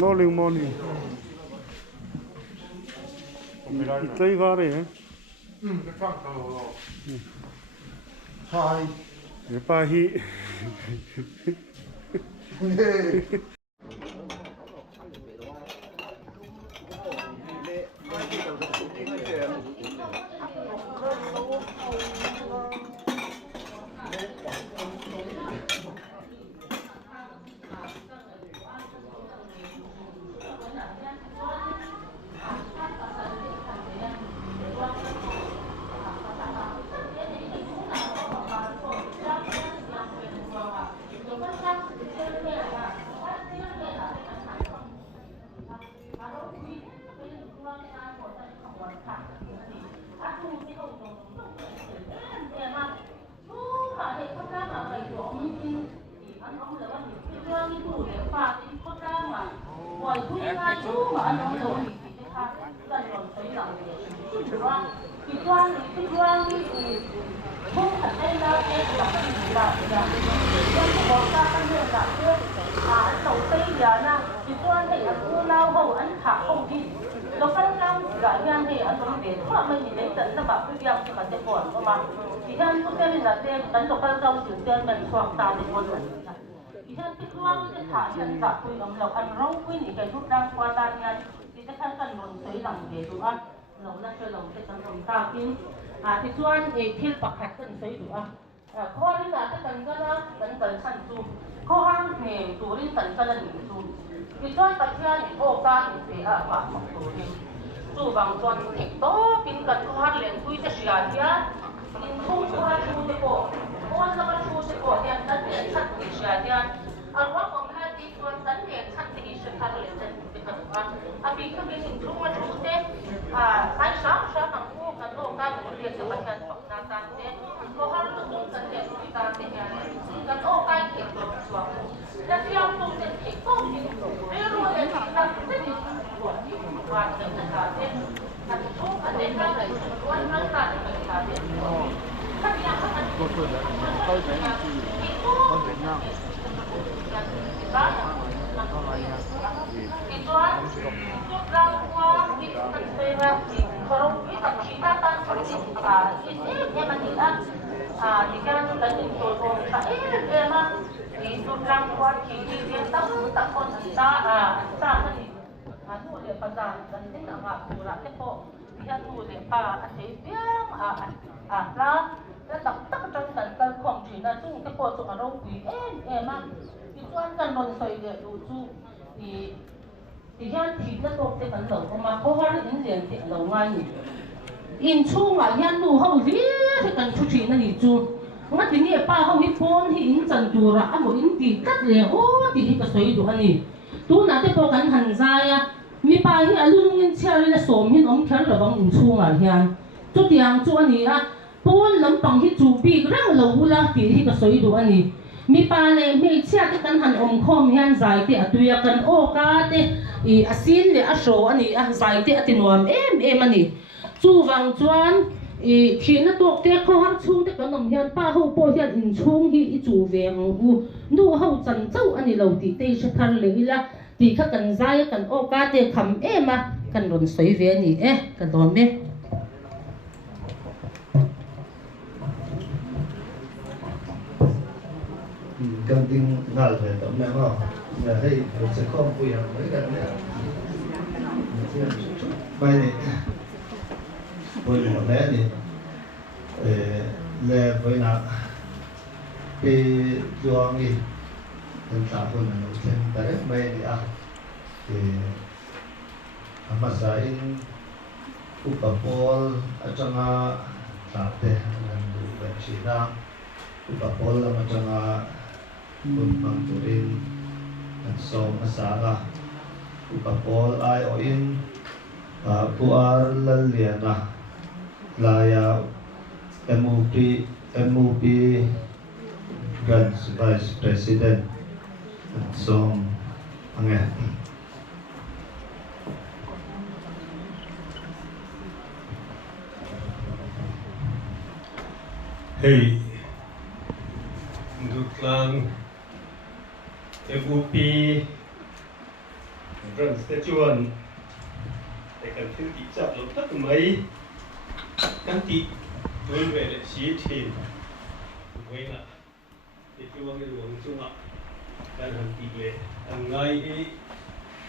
Morning, morning. इतना ही खा रहे हैं Hi. ये पाही thì chuan thil pakhat kan sei du a kho rin na ta kan gana kan san chu kho hang he turin kan ni chu thì chuan pathian ni o ka ni pe a pa tu ni chu bang chuan thek to pin kan thu har len thui ta sia in thu chu ha chu te ko on la ka chu chung mà chung thế sai sáng sáng hàng khu cần ô ca một liệt sự bạch cần bậc đa tăng thế có hai lúc chung cần để chúng ta để cần ô ca kiểm được xuống là theo chung để chỉ có nếu rồi để chúng ta sẽ bị của những hoàn cảnh là thế là chung cần để ra để quan năng ta để mình là thế các nhà các anhก็คือแบบเข้าใจที่เขาเป็นหน้าอะไรนะ Ituan, tukang kuah di Tengah, kalau kita kita ini Manila, jika kita tolong emang di tukang kuah kini dia tahu tak konsta, ni, tu dia pasal dan dia nak kurang kepo, dia tu dia ada yang lah, dia tak jangan kan kongsi na tu kepo tu orang kui emang ituan kan non saya dia lucu thì hiện thì rất tốt để cần đầu mà có hai những điểm thì đầu ngay in chu mà hiện nu hậu gì thì cần chu chỉ là gì chu mà thì nghe ba hậu ít phone thì in chân chu ra à một in thì cắt liền ô thì cái sợi đồ anh đi tu nào thì có cần hành dài à mi ba thì luôn in chơi là sớm hiện ông chơi là bằng in chu mà hiện chu tiếng chu anh đi à phone làm bằng thì chu bị cái răng lâu là thì cái sợi đồ anh đi mi pa le mi chia cái căn hành khom hian dài thì tùy cần ô cá thì asin le aso ani dài thì tinuam em ani chu wang chuan thì nó tuộc te kho har chung te kan om hian pa ho po hian in chung hi chu veng u nu ho chan chau ani lo ti te sha thar le ila ti kha kan dài kan ô cá te kham em a kan ron soi ve ani kan don meกันติงงาเลยตำแหน่งว่าให้เราจะข้อมคุยกันไว้กันเนี่ยไปนี่คุยหมดแล้วนี่แล้วไปนะไปดวงนี่เป็นสามคนนะเราเช่นแต่ไม่นี่ธรรมศาสตร์อุปกรณ์อาจารย์สาธิตนั่นดูแบบชีนาอุปกรณ์แล้วอาจารย์คุณบางตุรินส่งภาษาละอุปกรณ์ไอโออินผู้อาร์ลเลียนะลายาMUP Grants Vice President ส่งอะไรเฮ้ยดูกลาง MUP Grants Station แต่กันถึงที่จับรถตักไหมกันที่ด้วยเวลาชีทีมไว้นะที่ช่วงนี้หลวงจุงอ่ะกันหันตีเลยอันไง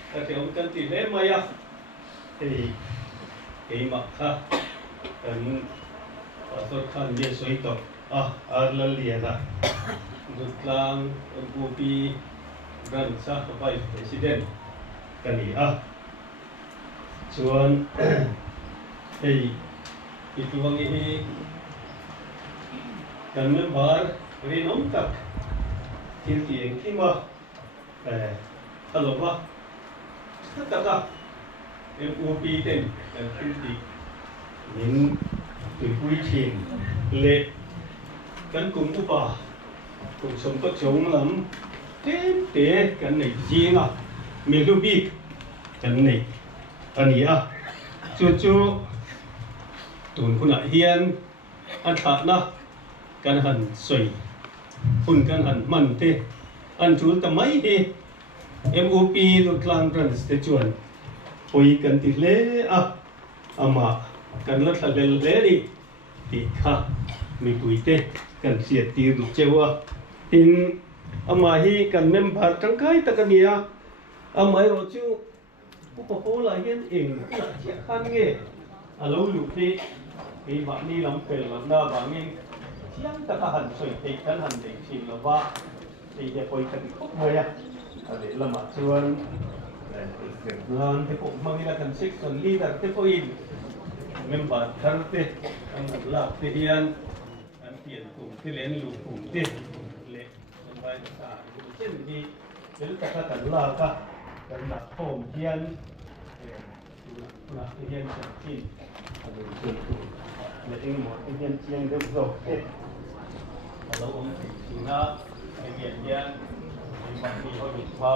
แต่เดี๋ยวกันตีเล่ไหมอ่ะเฮ้ยเฮ้ยมักค่ะกันสดขันเยสวยต่ออาร์ลเลียนะดูกลาง MUP Grants Vice President กันนี่ส่วนเฮ้ยอีกวันนี้กันเมื่อวานเรียนน้องตักที่เสียงที่มาฮัลโหลว่าตักMUP เต็มกันที่ดีนิ่งถึงคุยทีมเละกันกลุ่มอุปากลุ่มสมทบชงลำเตะกันในจีนเมลูบิกกันในอันนี้จู่ตูนคุณเฮียนอันขาดนะกันหันสวยคุณกันหันมันเตอันจูนแต่ไม่เฮ MUP ลูกกลางรันสเตจวนปุยกันติดเล่อามากันรัฐเล่ดิติค่ะมีปุยเตกันเสียตีลูกเจ้าตินอามาฮีกันเมมบาร์จังไกตะกันเนี่ยอามาเราจูอุปโภคหลายเห็นเองเชี่ยขันเงี้ยเราอยู่ที่ปีบางนี้ลำเป็นลำหน้าบางนี้เชี่ยตะกันสวยติกันหันเด็กชิมแล้วว่าที่จะปุยกันครบเลยเดี๋ยวละมาชวนงานที่ผมบางทีเรากันซิกส่วนลีดที่พวกอินเมมบาร์คาร์เต้อันหลักที่เรียนอันเปลี่ยนกลุ่มที่เล่นลูกกลุ่มที่เล็กสบายตาเช่นที่เรื่องตะกันลากกันหนักโฮมเทียน na yen tin le ing mo yen chiang de zo lo om ti na yen yen ma ti ho ni pa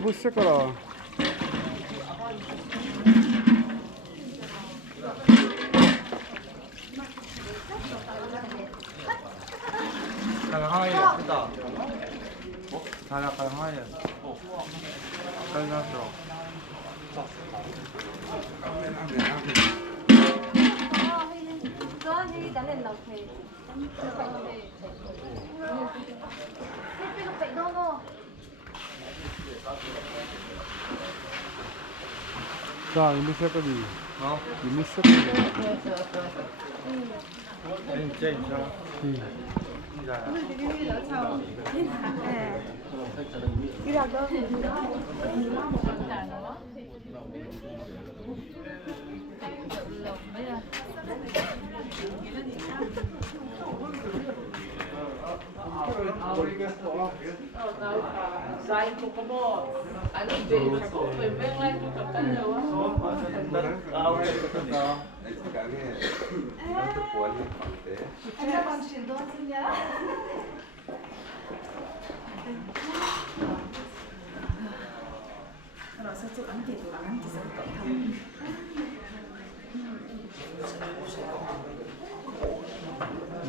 Imusik lah. 가능하게 크다. 자가 가능하게. 가능하죠. 자, imusik tadi. Imusik. 진짜. Sai ko mo. Ano din ko may like ko ka dalawa.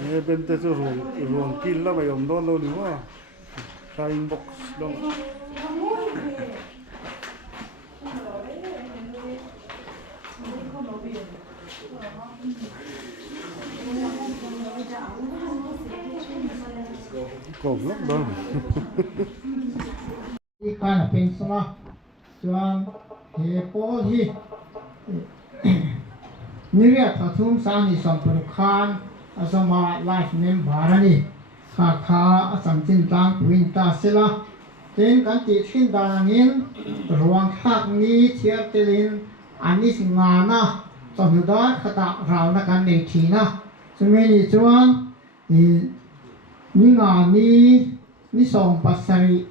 Ini bente tu ruang kill lah, bayam don lo ni wah. Flying box dong. Goblok dong. Ikan pin semua, cuan hepo hi. Niria tatum sani samperukan asama life member ni. Kha asam cintang winta sila. Ten kan ti thin dalangin ruang hak ni thiar telin ani singana samudar khata rauna kan nei thina. Sumeni cuan ni nga ni som pasari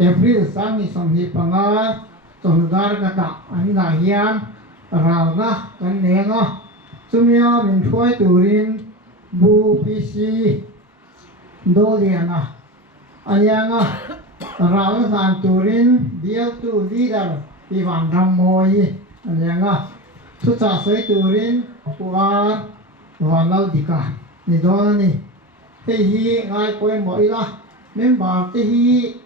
April sang ni som hi panga samudar khata ani na hian rauna kan nenga. Sumia min thoi turin bu pc Doliana Ayanga Raul Santurin BL2 leader Ivan Ramoy Ayanga Suca Soy Turin Puar Walau Dika Nidoni Tehi Ngai Poin Moila Member Tehi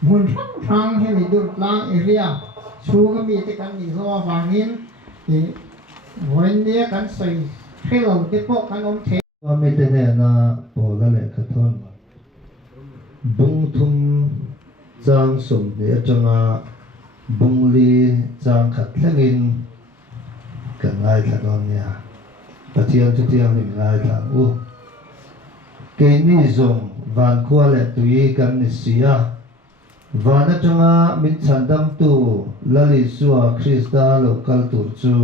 Mun Rang Hemidur Lang Area Suga Mi Tekan Isoa Vangin Wendia Kan Soy Hello Depok Kan Om Te ว่าไม่ได้แน่นะโอ้ละแหละขะทอนบุงทุมจางสมเดชจังอาบุงลีจางขัดเล่งินกันง่ายขะทอนเนี่ยปะเทียนทุกเทียนนี่ง่ายทางอู้เกนี่ซงวานคัวและตุยกันนิเสียวานจังอามินฉันดำตูละลิสัวคริสตาโลกัลตูจู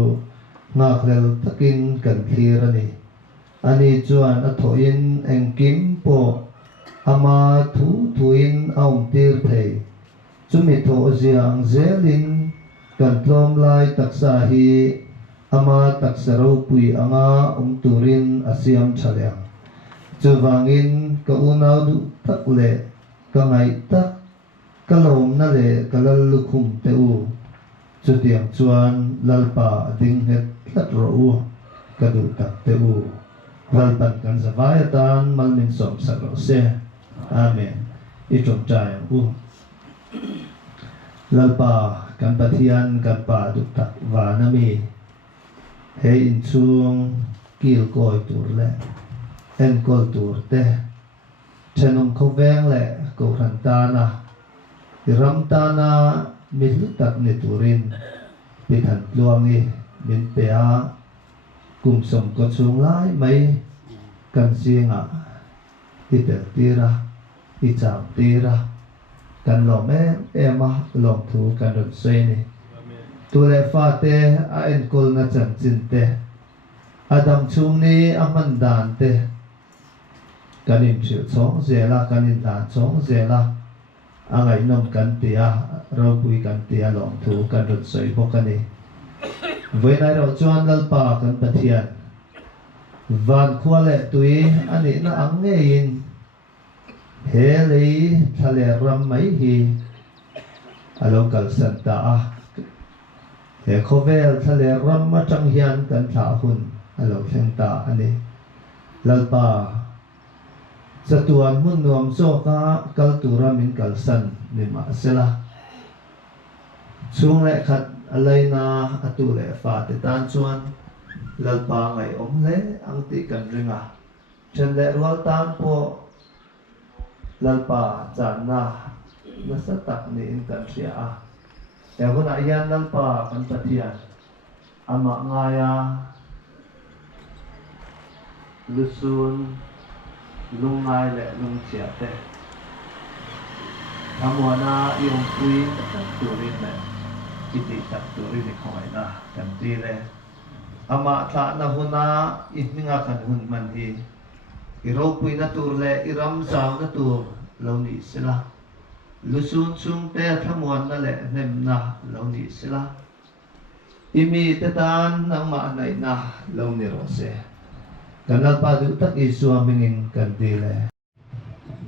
งากเลลตะกินกันเคลียร์นี่อันนี้จวนอัฐอินเอ็งกิมโปอามาทุอินเอาตีร์เทจุมิโทเจียงเซลินกันลมลายตักษาฮีอามาตักษารูปุยอ่างตูรินอาเซียมเฉลียงจูวังอินกอุณาดุตักเล่กังไงตักกะลมนั่นเล่กะลลุคุมเตอูจุดเดียงจวนลลปาดิ่งเฮ็ดลัดรูกระดูตักเตอู Valpan kan zavayatan malmin som sagrose. Amen. Itom jayang Lalpa kan patian kan pa duktak vanami. Hei in chung kil koi tur le. En kol tur te. Chanum Koveng le Korantana Ramtana Milutak Niturin Pitan Luangi Min Pea Kumsom Kotsung Lai Mai Kan Singa Itel Tira Icham Tira Kan Lome Ema Long Thu Kan Ron Seni Tule Fate A Enkol Na Chan Cinte Adam Chung Ni Amandan Te Kanin Chiu Chong Zela Kanin Dan Chong Zela Angai Nom Kan Tia Rau Pui Kan Tia Long Thu Kan Ron Soi Bokani Với nai rau chuan lalpa kan pathian van khua le tui ani na ang nge in he lei thale ram mai hi alo kal santa a he khovel thale ram ma tang hian kan tha hun alo thleng ta ani lalpa satuan mun nuam so ka kal tura min kal san ni ma sela chung le khat alai na atu le fa te tan chuan lalpa ngai om le ang ti kan ringa chen le rual tan po lalpa chan na sa tak ni in kan ria a e huna yan lalpa kan pathian ama ngaya lusun lungai le lungchia te amona yung pui turin le iti tak turin ni khoi na kan ti le ama tha na huna ihninga kan hun man hi iro pui na tur le iram sang na tur lo ni sila lusun chung te thamuan na le nem na lo ni sila imi te tan nang ma nai na lo ni ro se kanal pa du tak isu amingin kan ti le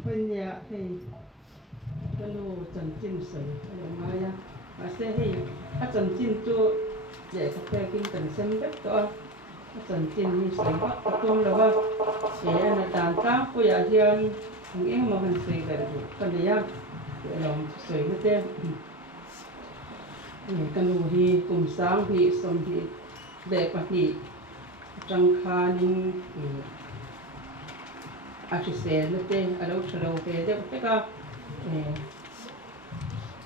Punya hei kalau cancin sai kalau maya masih hei cancin tu ya kita kin sembet tu cancin ni sai ba betul lah ya na dan ta ko ya hian ngeng ma han sai kan dia long sai mete ni kanu hi kum sang hi som hi be pa hi trăng kha ning Atisel te alo chalo pe de ka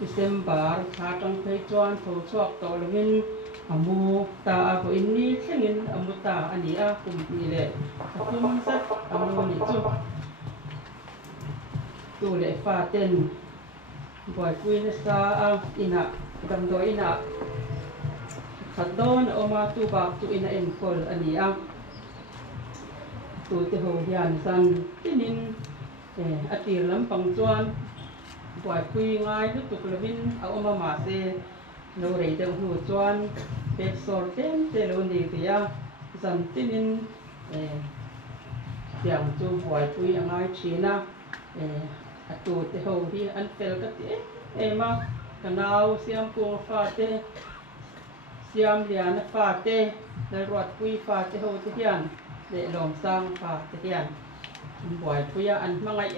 December tha tang phei chuan tho chuak to lovin amu ta ko inni thlengin amu ta ani a kum ni le kum sat amu ni chu tu le fa ten boy kuin sa a ina dam do ina khadon oma tu ba tu ina en kol ani a tu te ho hian san tinin atir lam pang chuan boy kui ngai lu tuk lovin a oma ma se lo rei deu hu chuan pe sor ten te lo ni tia san tinin tiang chu boy kui angai china atu te ho hi an tel ka te ema kanau siam ko fa te siam lian fa te le ruat kui fa te ho te hian le lom sang fa te hian boy puya an mangai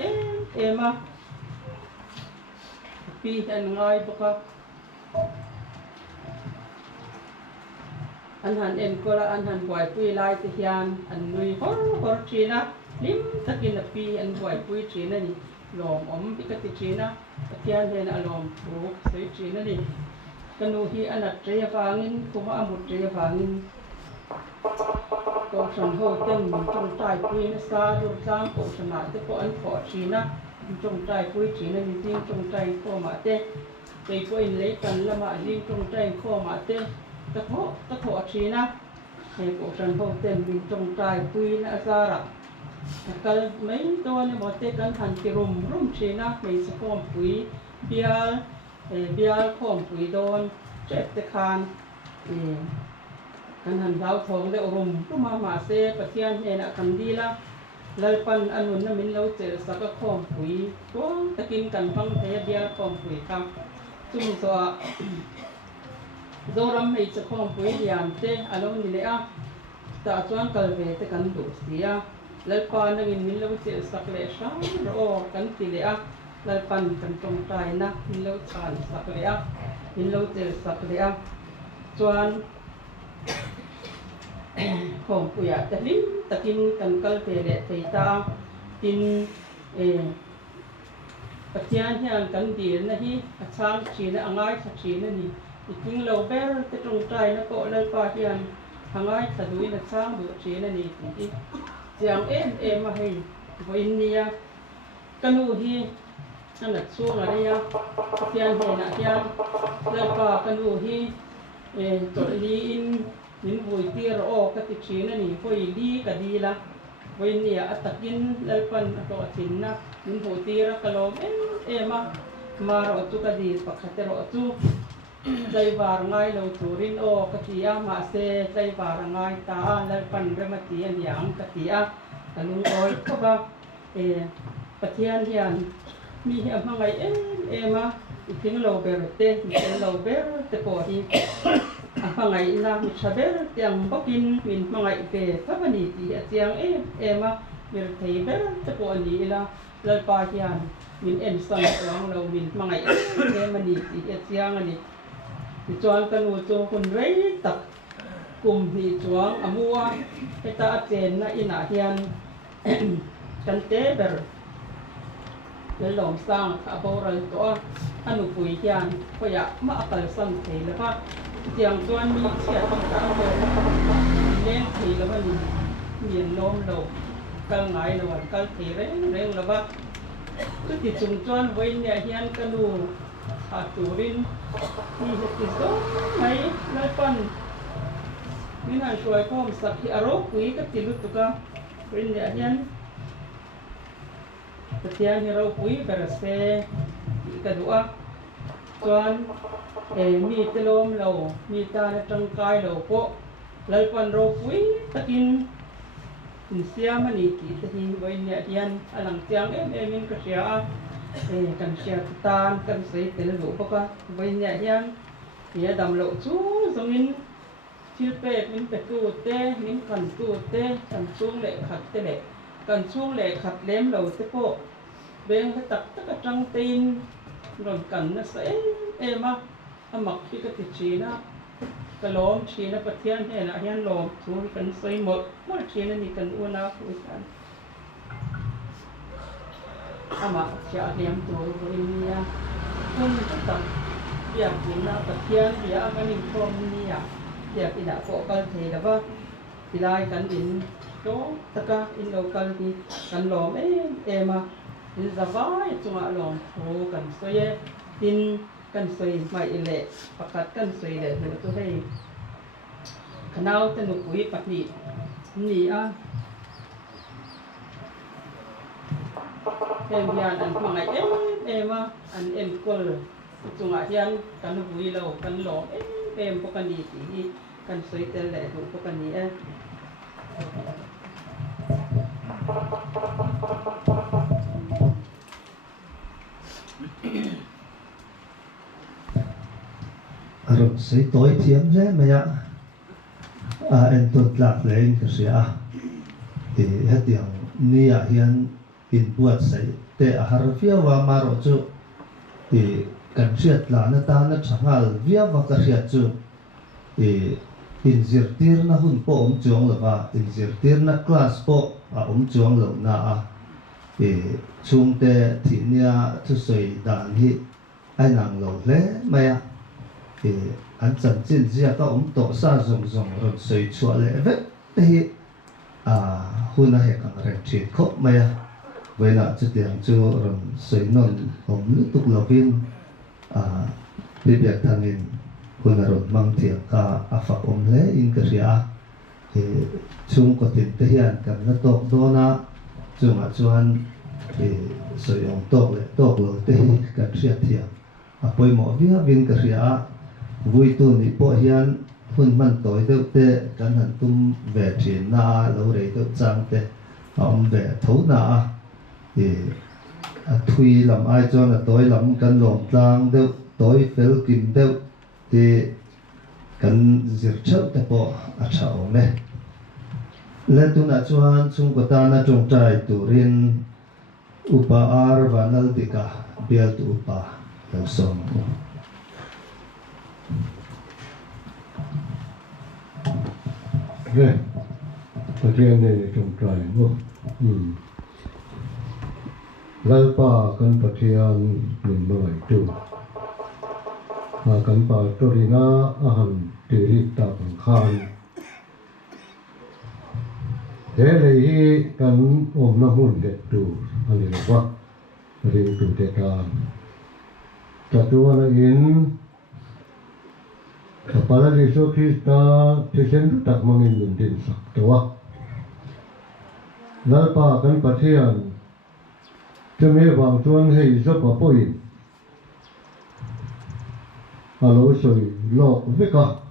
ema pi an ngai boka an han en kola an han boy pui lai te hian an nui hor china lim takin pi an boy pui china ni lom om pikati china tian hen alom ru sei china ni kanu hi anat tre wangin kuma amut tre wangin ko san ho ten trong tai pui na sa dur sang ko sana te ko an pho china trong tai pui china ni ting trong tai ko ma te te ko in le kan lama ling trong tai ko ma te ta pho china he ko san ho ten min trong tai pui na sa ra kal mai to ne mo te kan han ki rum china mai sa kom pui bial khom pui don jet te khan kan han dau thong le rum tuma ma se pathian he na kan di la lalpan anun na min lo che sa ka khom pui to takin kan phang the bial khom pui ka chung so zoram mai cha khom pui diam te alo ni le a ta chuan kal ve te kan du sia lalpan na min lo che sak le sha ro kan ti le a lalpan kan tong tai na min lo chan sak le a min lo che sak le a chuan khom puya takin kan kal pe le thei ta tin ปัจจัยที่กันดีนะที่อาจารย์ชีนะง่ายสักชีนะนี่จริงเราเบลจะตรงใจนะก็เลยปาที่อันง่ายสะดุยนะสร้างบุชีนะนี่ที่เสียงมาให้วันนี้กันดูที่นั่นแหละช่วงอะไรยะเสียงเห็นนะที่เลยปากันดูที่ตัวนี้นินบุยตีรออกกติชีนะนี่พอยดีก็ดีละวันนี้อัตกินเลยปันตัวสินนะนินบุยตีระกลมมารอจุกดีปักขัดรอจุใจบาร์ง่ายเราตูรินโอกติยามาเซใจบาร์ง่ายตาเลยปันเรมาตีอันยังกติยากันลุงโอยก็ว่าปะเทียนที่อันมีอะไรมาอีกทีเราเบรเต้เราเบรเตปอดีapa ngai na mi chaber tiang bokin min mangai pe pabani ti tiang ma mir thei ber te po ni la lal pa hian min en san long lo min mangai mani ti tiang ani ti chuan kan u chu kun rei tak kum ni chuang amua eta chen na ina hian kan te ber le lom sang a boral to anu pui hian poya ma akal san thei la pa tiang chuan mi chia tong ta ho len thei la ban mien lom lo kal ngai lo wan kal thei reng la ba tu ti chung chuan voi ne hian kanu a turin ni ti so mai la pan ni na shoi kom sak hi aro pui ka ti lu tu ka voi ne hian tiang hi ro pui ber se ka du'a chuan mi telom lo mi ta na tangkai lo po lalpan ro pui takin sia mani ti tahi voi ne hian alang tiang min ka sia kan sia tan kan sei tel lo pa ka voi ne hian ya dam lo chu zongin chil pe min pe tu te min kan tu te kan chung le khat te le kan chung le khat lem lo te po beng ka tak ka tang tin ron kan na sa ma amak hi ka ti china ka lom china pathian he na hian lom chu kan sei mot china ni kan una pu san ama cha liam tu ria kun ta ya kin na pathian ya ka ni kom ni ya ina ko kal the la ba tilai kan din to taka in local ni kan lom ma in zawai chunga lom thu kan soye tin kan soi mai le pakat kan soi le no to hei kanau tanu pui patni ni a hian an mangai ma an kol chunga hian kan bui lo kan lo pokani ti kan soi tel le no pokani rồi xây tối thiếm thế mà ya em tuột lạc lên cái gì thì hết tiếng ni hiền in buat xây để harvia và maro chu thì cần siết là nó ta nó chẳng hal vía và cái siết chu thì in zirtir na hun po chuang lova in zirtir na class po chuang lo na thì chung te thì nia thu soi dan hi ai nang lo le maya thì anh chân chân zia ka to sa zong rồi soi chua le ve hi hun na he kang re chi kho maya với là chút tiền cho rồi soi non lu tuk lovin bị việc thằng in hun rồi mang thiệt ka afa le in ka ria thì chung có tin te hian kan na tok do na chung chuan thì soi ong tok lo te hi kan ria thia poi mo via vin ka ria vui tu ni po hian hun man toi deuh te kan han tum ve thin na lo rei deuh chang te ve tho na thì thui lam ai chuan toi lam kan lom tlang deuh toi fel kim deuh thì kan zir chau te po thau me le tu na chuan chung ko ta na chung trai turin upa ar vanal dika bial tu upa lo som Rồi, có chuyện này trồng trời không? lalpa kan pathian min mai tu ha kan pa torina ahan tiri ta khan he le hi kan om na hun de tu ani wa ring tu te ta tatuana in Kepala Yesus Kristus tisen tak mangin din sak tawa lalpa kan pathian cheme wang chuan hei zo pa poin alo soi lok veka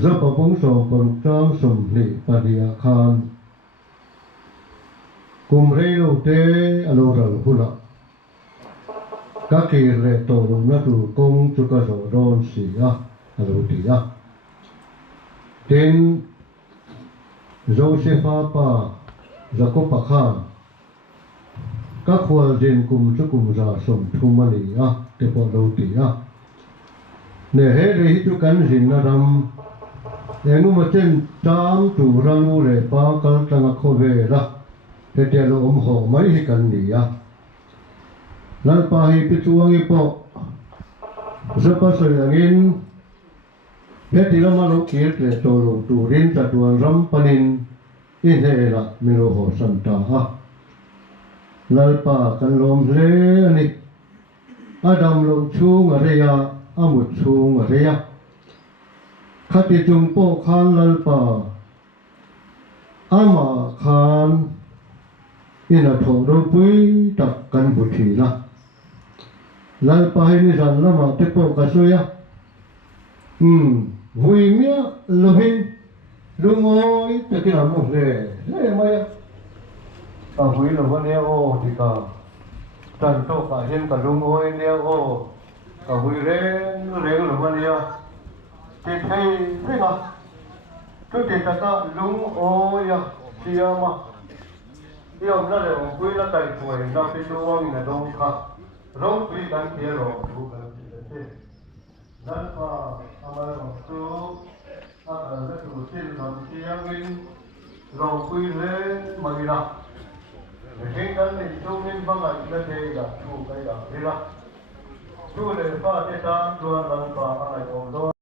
zo pa pong so pon chang som ni padia khan kum rei lo te alo ral hula các kỳ lệ tổ nó đủ công cho các số đồn xì á alo ti á tên Joseph pa Jacob Khan các khoa dân cùng cho cùng ra sum thumani á te po lo ti á ne he re tu kan jin na ram enu ma chen tam tu ranu re pa kal tanga kho ve la te te lo ho mai hi kan ni á lalpa hi pituang ipo zapa soyangin petila malo kiet le tolo turin tatuan ram panin inhela milo ho santa ha lalpa kan lom le ani adam lo chung areya amut chung areya khati chung po khan lalpa ama khan ina thoro pui tak kan buthi la lalpa ni san lama te po ka soya vui mía lohin lungoi te kina mo le maya ta vui lo ne o ti ka tan to ka hen ka lungoi ne o ka vui re lo ne ya te thei pe ga tu te ta ka lung o ya siama yo na le o vui la tai poi na pe do wang na dong ka rong pi kan ke ro du ka te lalpa amara tu ada tu tin nam tiangin rong pi le magina he kan ni tu min banga ila te ga tu kai ga ila tu le pa te ta tu lalpa ai om do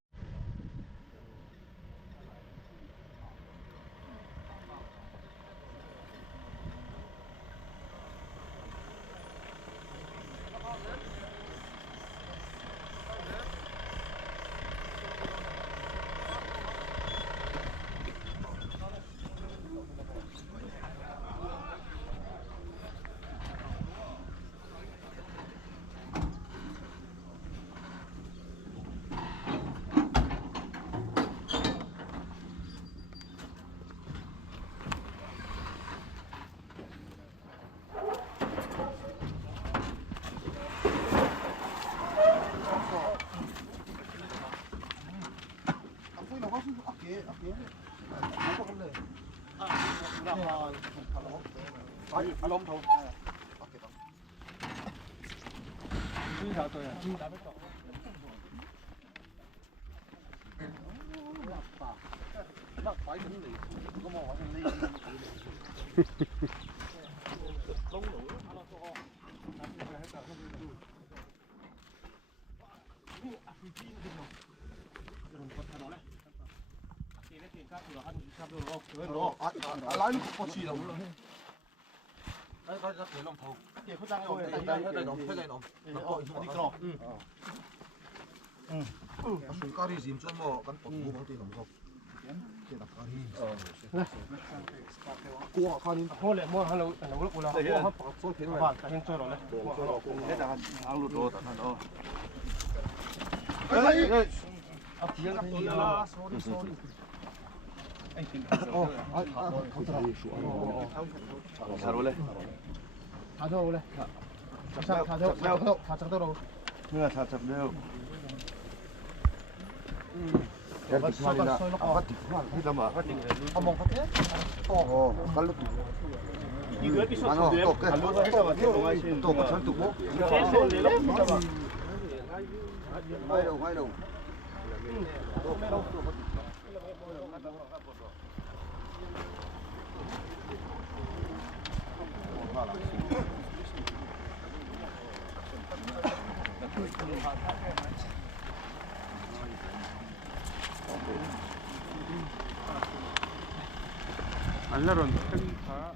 안나론 다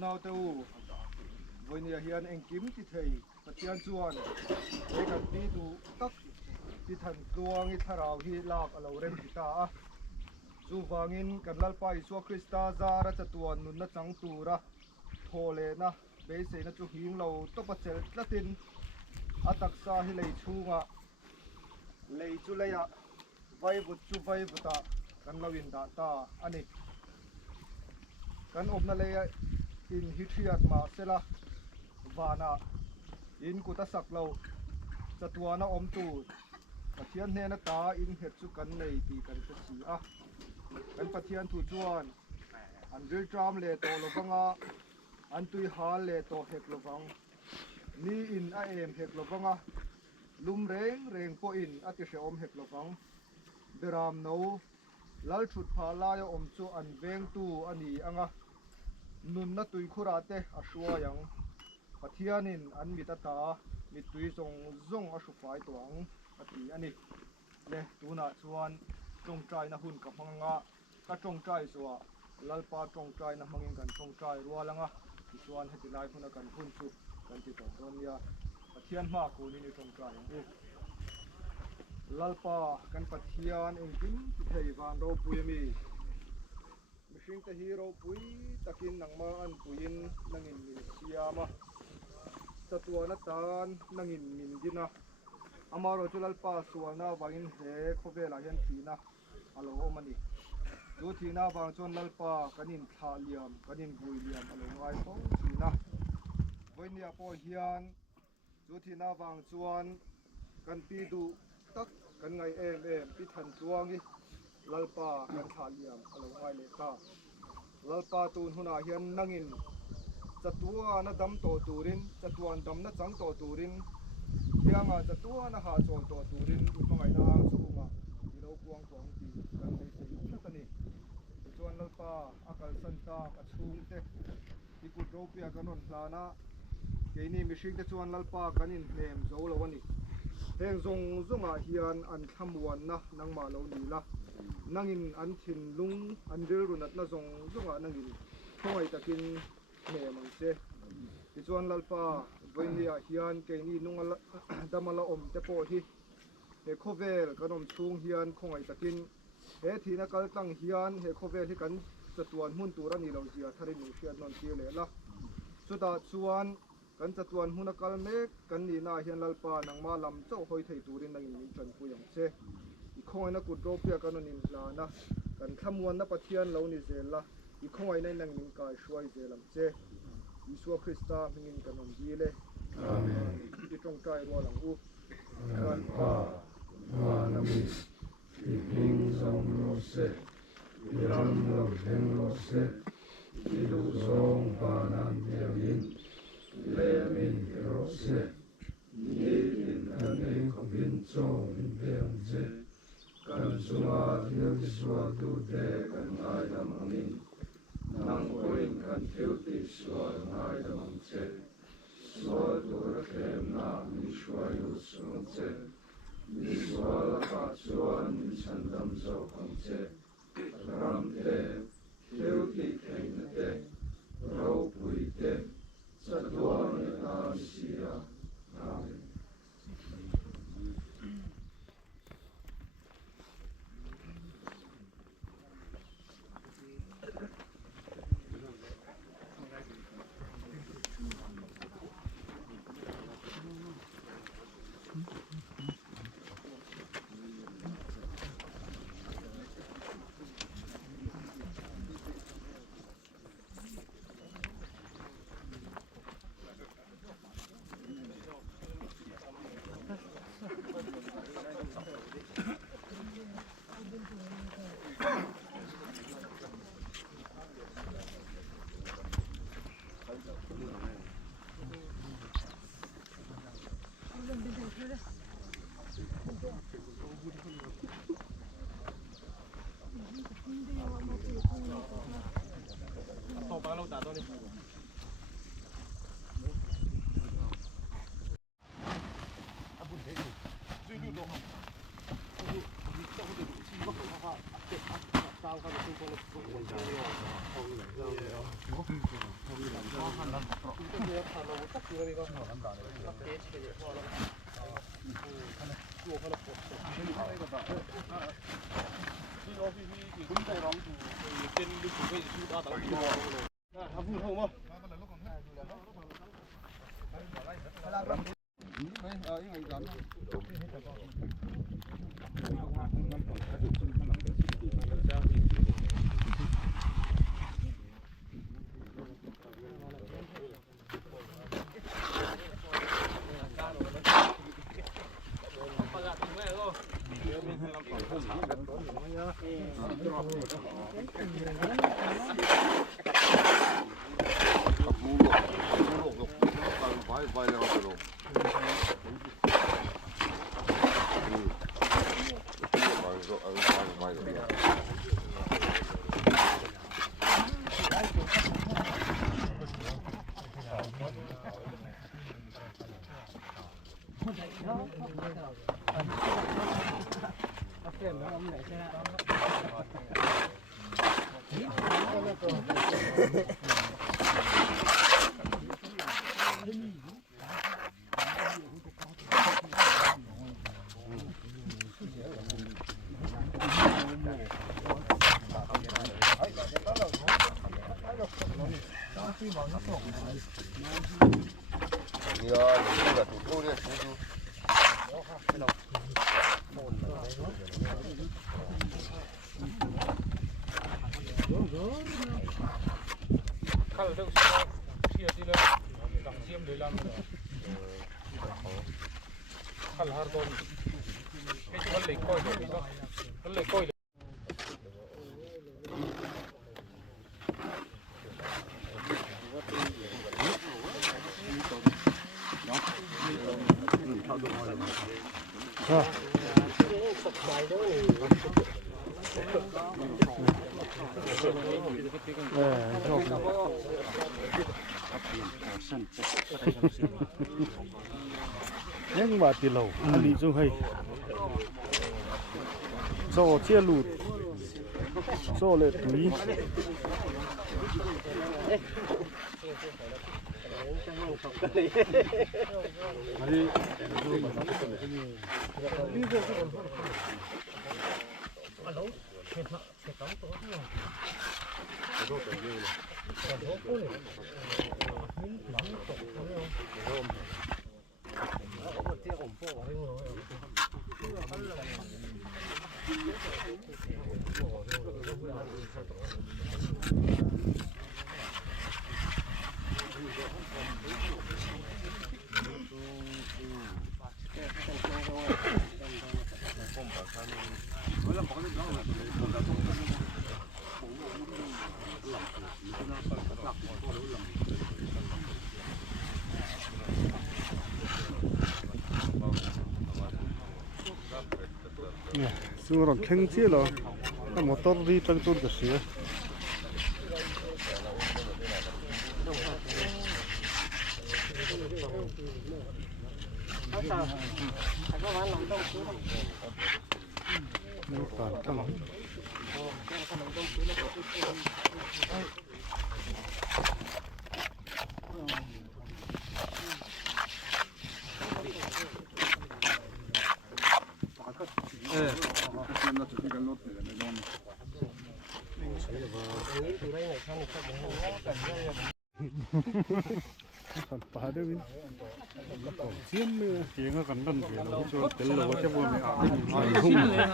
Nào teu với nhà hiền anh kiếm thì thầy và tiền chuan để cần đi tu tắc thì thần tuang ít thảo hi lạc ở lâu rem kita chu wangin kan lalpa Isu Krista za ra chatuan nun na chang tu ra thole na be se na chu hing lo to pachel tlatin ataksa hi lei chunga lei chu leya vai but chu vai buta kan lawin da ta ani kan opna leya in hitriat ma sela vana in kuta saklo chatuana om tu pathian ne na ta in het chu kan nei ti kan ta si a kan pathian thu chuan an ril tram le to lovanga an tui hal le to hek lovang ni in a em hek lovanga lum reng reng po in a ti she om hek lovang beram no lal thut pha la ya om chu an veng tu ani anga nun na tui khura te a shua yang pathianin an mi ta ta mi tui zong zong a shu fai tuang ati ani le tuna chuan tong trai na hun ka hmanga ka tong trai suwa lalpa tong trai na hmangin kan tong trai rualanga ti chuan heti lai huna kan hun chu kan ti ton don ya pathian ma ko ni tong trai u lalpa kan pathian engkim ti thei van ro puimi mishing te hero pui takin nangma an puin nangin min siama satuana tan nangin min dina amaro chulal pa suana wangin he khobela hian thina alo omani chu thina wang chon lalpa kanin thla liam kanin bui liam alo ngai thong thina voinia po hian chu thina wang chuan kan pi du tak kan ngai em pi than chuangi lalpa kan thla liam alo ngai le ta lalpa tun huna hian nangin chatua na dam to turin chatuan dam na chang to turin hianga chatua na ha chon to turin umangai na hang chunga ilo kuang kuang ti kan nei se thatani chuan lalpa akal santa ka chung te ikut ropia kanon hlana keini mishing te chuan lalpa kanin nem zo lawani heng zong zonga hian an thamuan na nangma lo ni la nangin an thin lung an ril runat na zong zonga nangin thongai takin ne mang se ti chuan lalpa voinia hian keini nungal damala om te po hi he khovel kanom chung hian khongai takin he thina kal tang hian he khovel hi kan chatuan mun turani lo zia tharin ni hian non ti le la chuta chuan kan chatuan huna kal mek kan ni na hian lalpa nangma lam chau hoi thei turin nangin min chan puyang se i khongai na kut ropia kanonin hlana kan thamuan na pathian lo ni zela i khongai nai nangin kai shuai zelam che Isu Krista hingin kanon dile amen i tong trai ro lang u kan pa manami iping song ro se iram lo heng ro se ilu song pa nan yin le song in them je kan sunga thiam swa tu te kan ngai lam angin nang koin kan thiu ti swa ngai lam ang che swa tu ra kem na mi shwa yu sung che mi swa la ka swa ni chan dam zo kong che ram te thiu ti kain na te rau pui te satwa ni na sia amenยังว่าติเราอันนี้จุงให้โซ่เที่ยลูดโซ่เลยตุยอันนี้ เนี่ยสู้รถแข่งเสียเหรอถ้ามอเตอร์รีตั้งต้นก็เสียนี่ผ่านตั้งขันปลาด้วยวินเสียมเลยเสียงก็กันดันเสียเราช่วยเดี๋ยวเราจะพูดไม่ออกหุ่มเนี่ย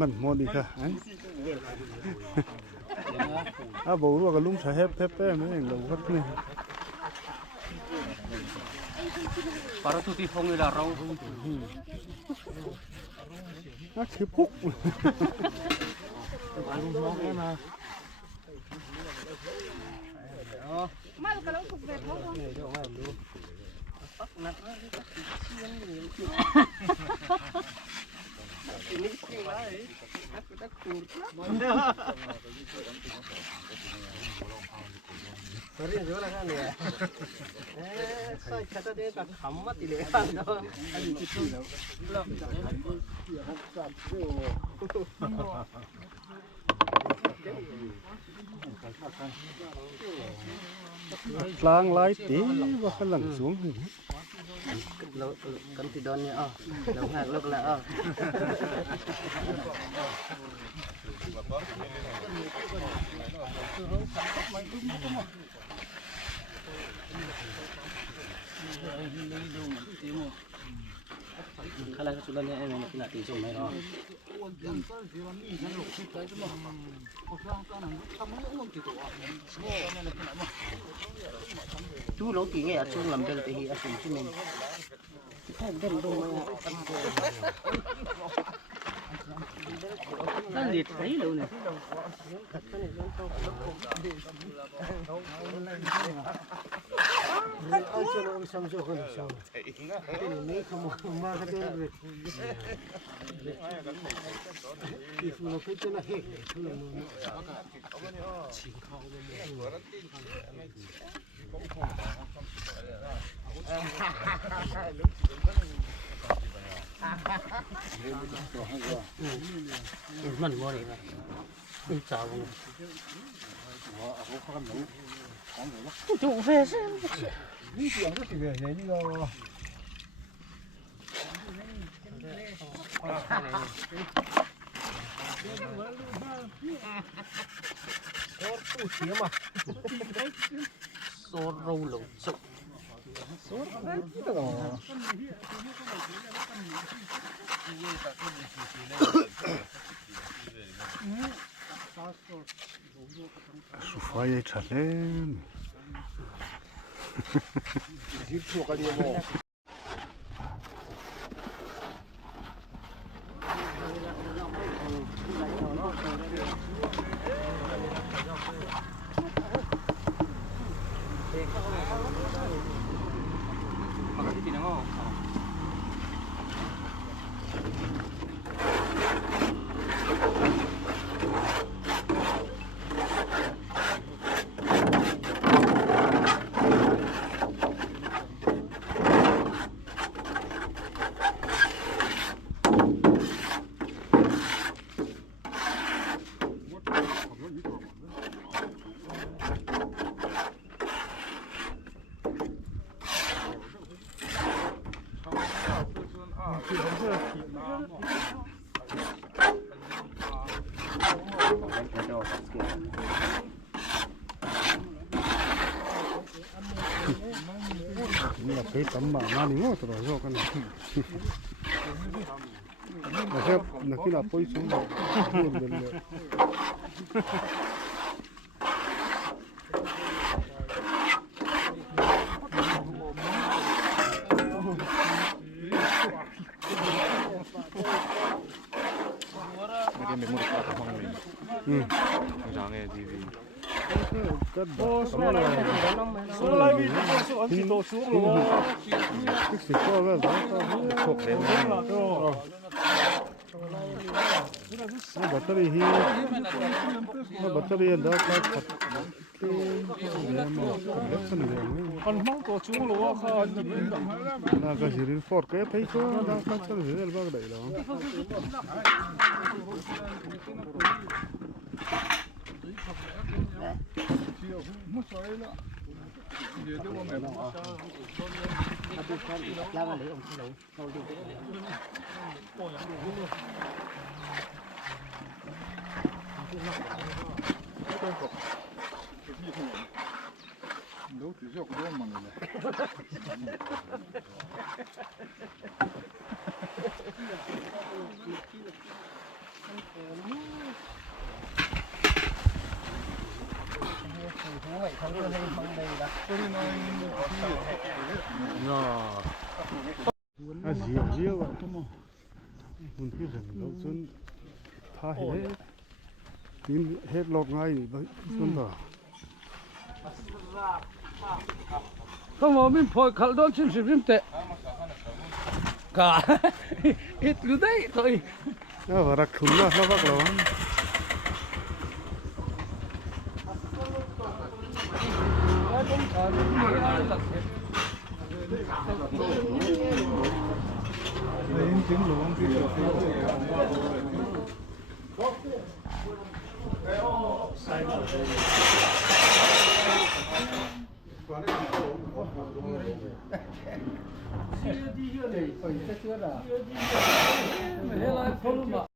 มันหมดอีกค่ะบอกว่ากับลุงใช้แฮปแป้ไม่เองเราพัดนี่Para tutti fongi la rau.คือพุกSering juga kan ya. Saya kata dia tak kamat ini kan. Ada cuci dah. กลางหลายตีว่าฝรั่งสูง Lo kan tidaknya ah. Lo ngak lo kelak ah. Kalau kesulitannya memang nak tisung mai ro. Chú lỗ kỳ nghe chung làm del thì asum chung mình. Thay del dong mai. Kan lihat thấy đâu nè. Ai cho nó xong rồi không xong. Cái này không mà cái đấy. Thì nó phải cho nó hết. Chỉ khâu mình mua đi này, chào luôn. Chủ về xem. Đi chuyện rất tuyệt vời như là Sốt rau lẩu sụp. Sufaya chalen. นี่ไปตำมามานี่งูตัวโยกันนะครับนักกีฬาป่วยสูงเลยก็โอ้สมัยสมัยนี้ที่โตสูงลงที่สิก็แล้วก็พวกเด็กแบตเตอรี่ฮีแบตเตอรี่อันดับขัดเนี่ยมันเล็กสันเลยอันมองตัวสูงลงว่าเขาน่าจะสิริฟอร์ดก็ไปก็น่าจะสันเลยบ้างได้แล้ว아지요 뭐 문피선 무슨 다 해. 딘 헤드록 나이 무슨다. 그럼 민 포 칼돈 침심심 때. 가. 이 루다이 거의. 야 바라 쿨라 하박로. Hela kolumba.